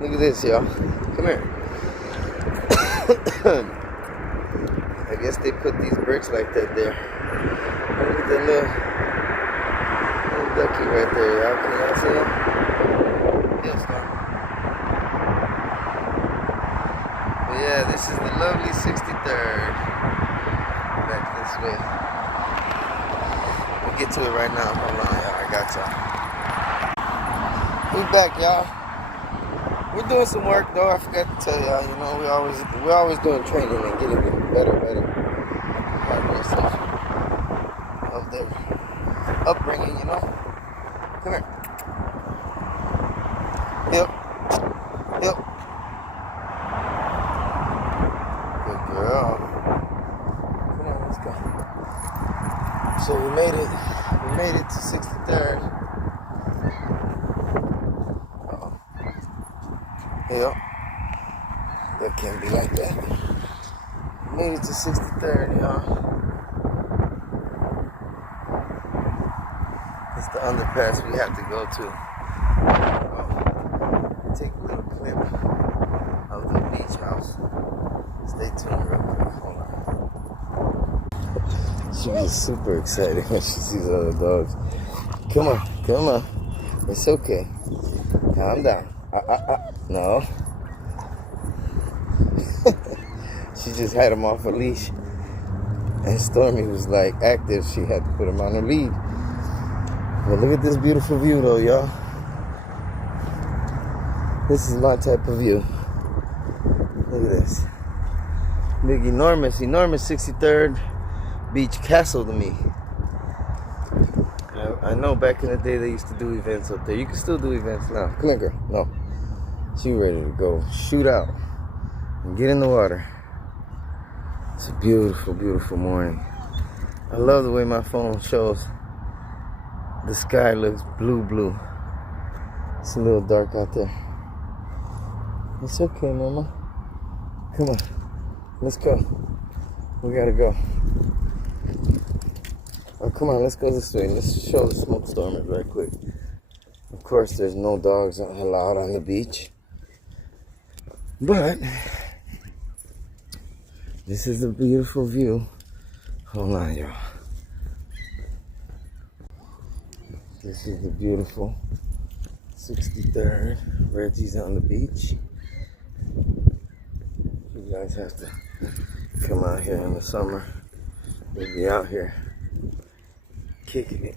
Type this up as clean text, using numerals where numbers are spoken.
Look at this, y'all. Come here. I guess they put these bricks like that there. Look at that little ducky right there, y'all. Can y'all see him? Yes, no. But yeah, this is the lovely 63rd. Back this way. We'll get to it right now. Hold on, y'all. I got y'all. We back, y'all. We're doing some work though. I forgot to tell y'all. You know, we're always doing training and getting better. Of their upbringing, you know. Come here. Yep. Good girl. Come on, let's go. So we made it to 63rd. Yep. That can't be like that. Made it to 63rd, y'all. It's the underpass we have to go to. Take a little clip of the beach house. Stay tuned real quick. Hold on. She gets super excited when she sees other dogs. Come on. It's okay. Calm down. No. She just had him off a leash. And Stormy was like active. She had to put him on her lead. But look at this beautiful view though, y'all. This is my type of view. Look at this. Big, enormous 63rd Beach Castle to me. I know back in the day they used to do events up there. You can still do events now. Come here, girl. No. She ready to go shoot out and get in the water. It's a beautiful, beautiful morning. I love the way my phone shows. The sky looks blue. It's a little dark out there. It's okay, mama. Come on. Let's go. We gotta go. Oh, come on, let's go this way. Let's show the smoke stormers right quick. Of course, there's no dogs allowed on the beach. But this is a beautiful view. Hold on, y'all. This is the beautiful 63rd. Reggie's on the beach. You guys have to come out here in the summer. We'll be out here kicking it.